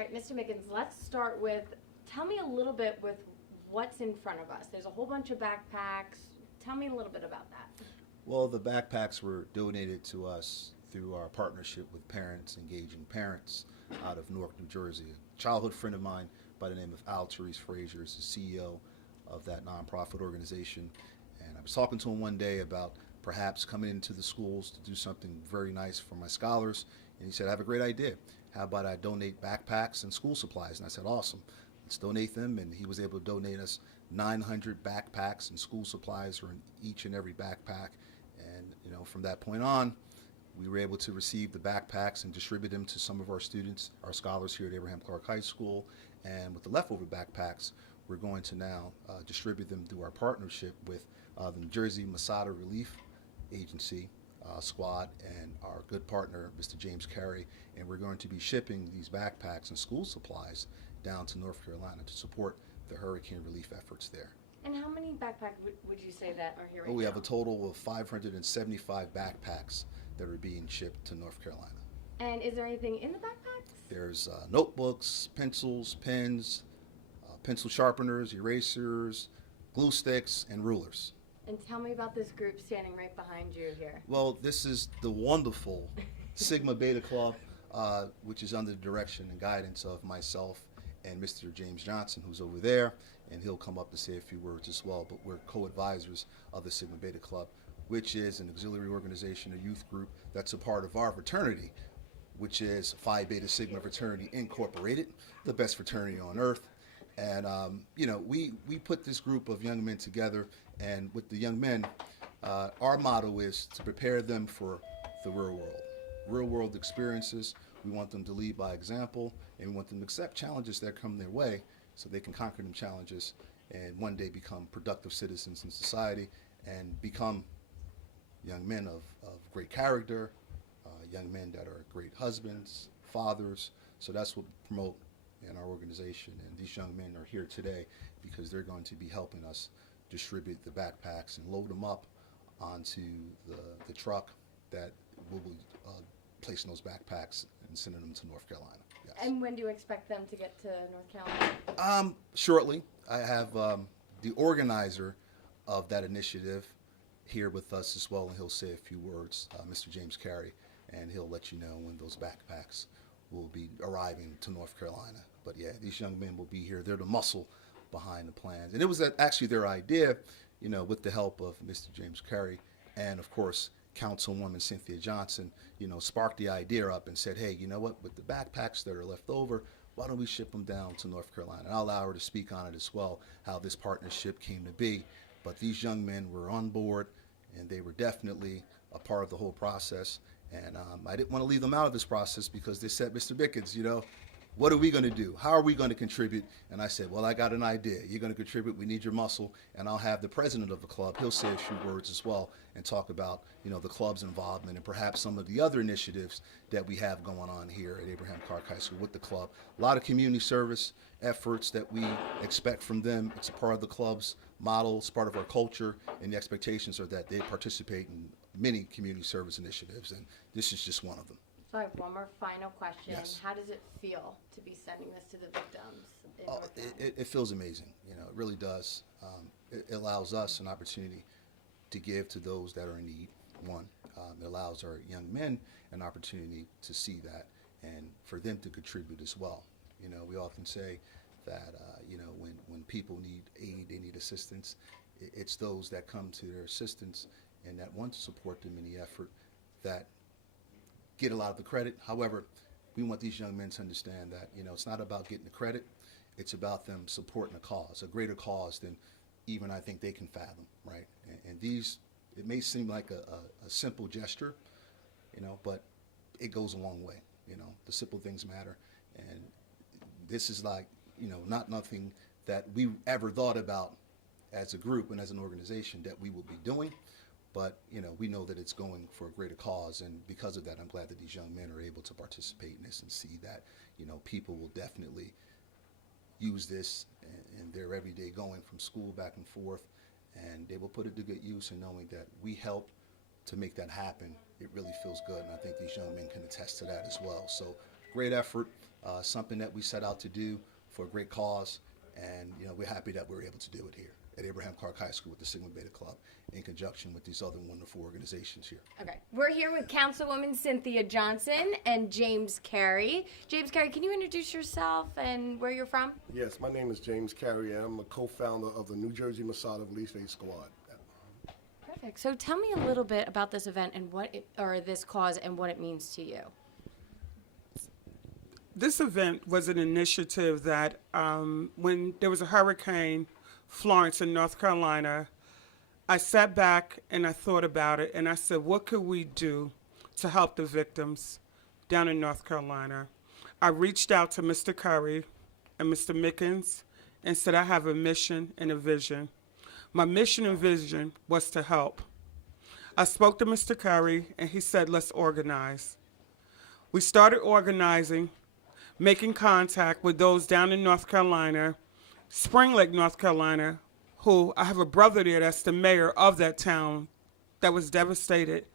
All right, Mr. Mickens, let's start with, tell me a little bit with what's in front of us. There's a whole bunch of backpacks. Tell me a little bit about that. Well, the backpacks were donated to us through our partnership with Parents Engaging Parents out of Newark, New Jersey. A childhood friend of mine by the name of Al Therese Frazier is the CEO of that nonprofit organization. And I was talking to him one day about perhaps coming into the schools to do something very nice for my scholars. And he said, I have a great idea. How about I donate backpacks and school supplies? And I said, awesome. Let's donate them. And he was able to donate us 900 backpacks and school supplies are in each and every backpack. And from that point on, we were able to receive the backpacks and distribute them to some of our students, our scholars here at Abraham Clark High School. And with the leftover backpacks, we're going to now distribute them through our partnership with the New Jersey Masada Relief Agency squad and our good partner, Mr. James Carey. And we're going to be shipping these backpacks and school supplies down to North Carolina to support the hurricane relief efforts there. And how many backpacks would you say that are here right now? We have a total of 575 backpacks that are being shipped to North Carolina. And is there anything in the backpacks? There's notebooks, pencils, pens, pencil sharpeners, erasers, glue sticks, and rulers. And tell me about this group standing right behind you here. Well, this is the wonderful Sigma Beta Club, which is under the direction and guidance of myself and Mr. James Johnson, who's over there, and he'll come up to say a few words as well. But we're co-advisors of the Sigma Beta Club, which is an auxiliary organization, a youth group that's a part of our fraternity, which is Phi Beta Sigma Fraternity Incorporated, the best fraternity on earth. And we put this group of young men together, and with the young men, our motto is to prepare them for the real world experiences. We want them to lead by example, and we want them to accept challenges that come their way so they can conquer them challenges and one day become productive citizens in society and become young men of great character, young men that are great husbands, fathers. So that's what we promote in our organization. And these young men are here today because they're going to be helping us distribute the backpacks and load them up onto the truck that will be placing those backpacks and sending them to North Carolina. Yes. And when do you expect them to get to North Carolina? Shortly. I have the organizer of that initiative here with us as well, and he'll say a few words, Mr. James Carey, and he'll let you know when those backpacks will be arriving to North Carolina. But yeah, these young men will be here. They're the muscle behind the plans. And it was actually their idea, with the help of Mr. James Carey and, of course, Councilwoman Cynthia Johnson, sparked the idea up and said, hey, you know what, with the backpacks that are left over, why don't we ship them down to North Carolina? And I'll allow her to speak on it as well, how this partnership came to be. But these young men were on board, and they were definitely a part of the whole process. And I didn't want to leave them out of this process because they said, Mr. Bickens, what are we going to do? How are we going to contribute? And I said, well, I got an idea. You're going to contribute. We need your muscle. And I'll have the president of the club. He'll say a few words as well and talk about, the club's involvement and perhaps some of the other initiatives that we have going on here at Abraham Clark High School with the club. A lot of community service efforts that we expect from them. It's a part of the club's model. It's part of our culture. And the expectations are that they participate in many community service initiatives. And this is just one of them. So I have one more final question. Yes. How does it feel to be sending this to the victims? It feels amazing. It really does. It allows us an opportunity to give to those that are in need. One, it allows our young men an opportunity to see that and for them to contribute as well. We often say that, when people need aid, they need assistance, it's those that come to their assistance and that want to support them in the effort that get a lot of the credit. However, we want these young men to understand that, it's not about getting the credit. It's about them supporting a cause, a greater cause than even I think they can fathom, right? And these, it may seem like a simple gesture, but it goes a long way. The simple things matter. And this is like, not nothing that we ever thought about as a group and as an organization that we will be doing. But, we know that it's going for a greater cause, and because of that, I'm glad that these young men are able to participate in this and see that, people will definitely use this in their everyday going from school back and forth, and they will put it to good use in knowing that we help to make that happen. It really feels good, and I think these young men can attest to that as well. So great effort, something that we set out to do for a great cause, and we're happy that we're able to do it here at Abraham Clark High School with the Sigma Beta Club in conjunction with these other wonderful organizations here. Okay, we're here with Councilwoman Cynthia Johnson and James Carey. James Carey, can you introduce yourself and where you're from? Yes, my name is James Carey, and I'm a co-founder of the New Jersey Masada Relief Aid Squad. Perfect. So tell me a little bit about this event and or this cause and what it means to you. This event was an initiative that when there was a Hurricane Florence in North Carolina, I sat back and I thought about it, and I said, what could we do to help the victims down in North Carolina? I reached out to Mr. Curry and Mr. Mickens and said, I have a mission and a vision. My mission and vision was to help. I spoke to Mr. Curry, and he said, let's organize. We started organizing, making contact with those down in North Carolina, Spring Lake, North Carolina, who I have a brother there that's the mayor of that town that was devastated,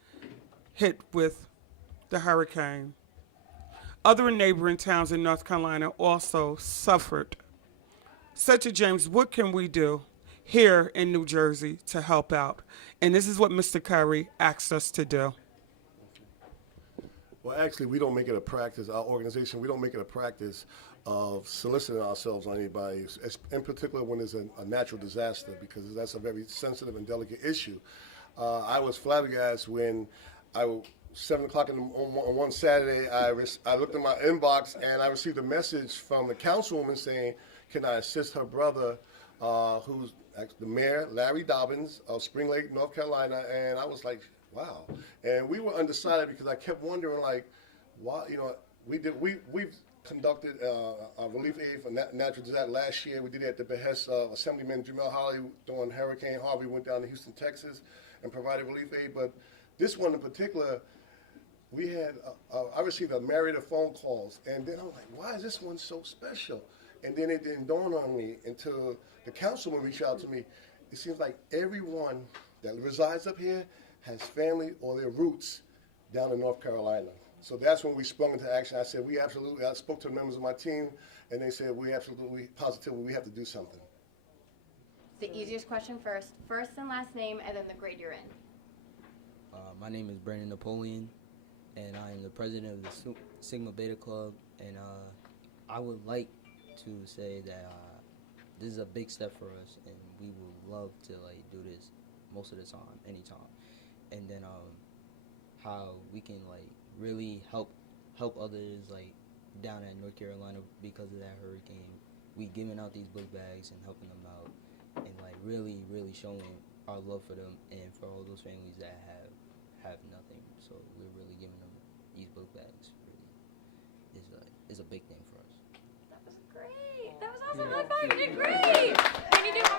hit with the hurricane. Other neighboring towns in North Carolina also suffered. Said to James, what can we do here in New Jersey to help out? And this is what Mr. Curry asked us to do. Well, actually, we don't make it a practice, our organization, we don't make it a practice of soliciting ourselves on anybody, in particular when there's a natural disaster, because that's a very sensitive and delicate issue. I was flabbergasted when 7 o'clock on one Saturday, I looked in my inbox and I received a message from the councilwoman saying, can I assist her brother, who's the mayor, Larry Dobbins of Spring Lake, North Carolina, and I was like, wow. And we were undecided because I kept wondering, like, why, we've conducted a relief aid for natural disaster last year. We did it at the behest of Assemblyman Jamel Holly during Hurricane Harvey. Went down to Houston, Texas, and provided relief aid. But this one in particular, we had, I received a myriad of phone calls, and then I was like, why is this one so special? And then it didn't dawn on me until the councilman reached out to me. It seems like everyone that resides up here has family or their roots down in North Carolina. So that's when we sprung into action. I said, I spoke to the members of my team, and they said, positively, we have to do something. The easiest question first. First and last name, and then the grade you're in. My name is Brandon Napoleon, and I am the president of the Sigma Beta Club, and I would like to say that this is a big step for us, and we would love to do this most of the time, anytime. And then how we can really help others down at North Carolina because of that hurricane. We giving out these book bags and helping them out, and really showing our love for them and for all those families that have nothing. So we're really giving them these book bags. Really is a big thing for us. That was great. That was awesome. High five. You did great. Can you do?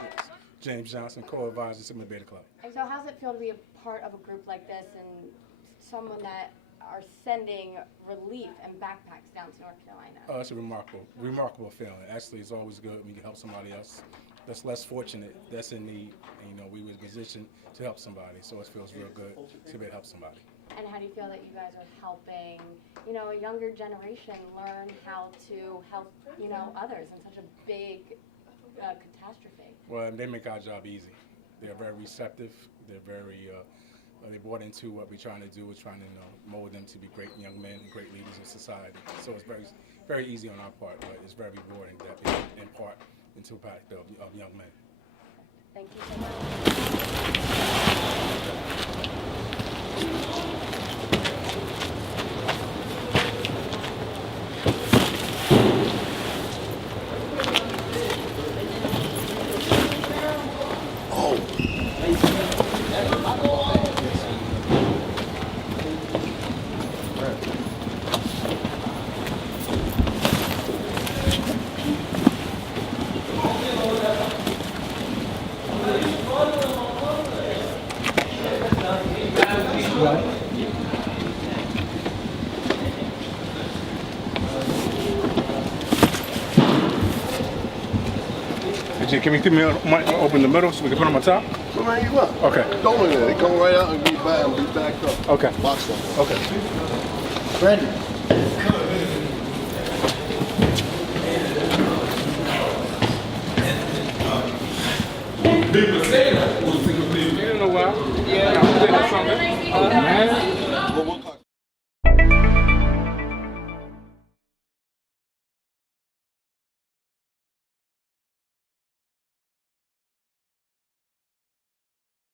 James Johnson, co-advisor, Sigma Beta Club. So how does it feel to be a part of a group like this and someone that are sending relief and backpacks down to North Carolina? Oh, it's a remarkable feeling. Actually, it's always good when you can help somebody else that's less fortunate, that's in need, and we were positioned to help somebody. So it feels real good to be able to help somebody. And how do you feel that you guys are helping, a younger generation learn how to help, others in such a big catastrophe? Well, they make our job easy. They're very receptive. They're very, they bought into what we're trying to do. We're trying to mold them to be great young men and great leaders in society. So it's very, very easy on our part, but it's very rewarding that we impart into the impact of young men. Thank you so much. Can we open the middle so we can put them on top? So man, you up? Okay. Go in there. They come right out and be backed up. Okay. Box them. Okay. Brandon. something? Man.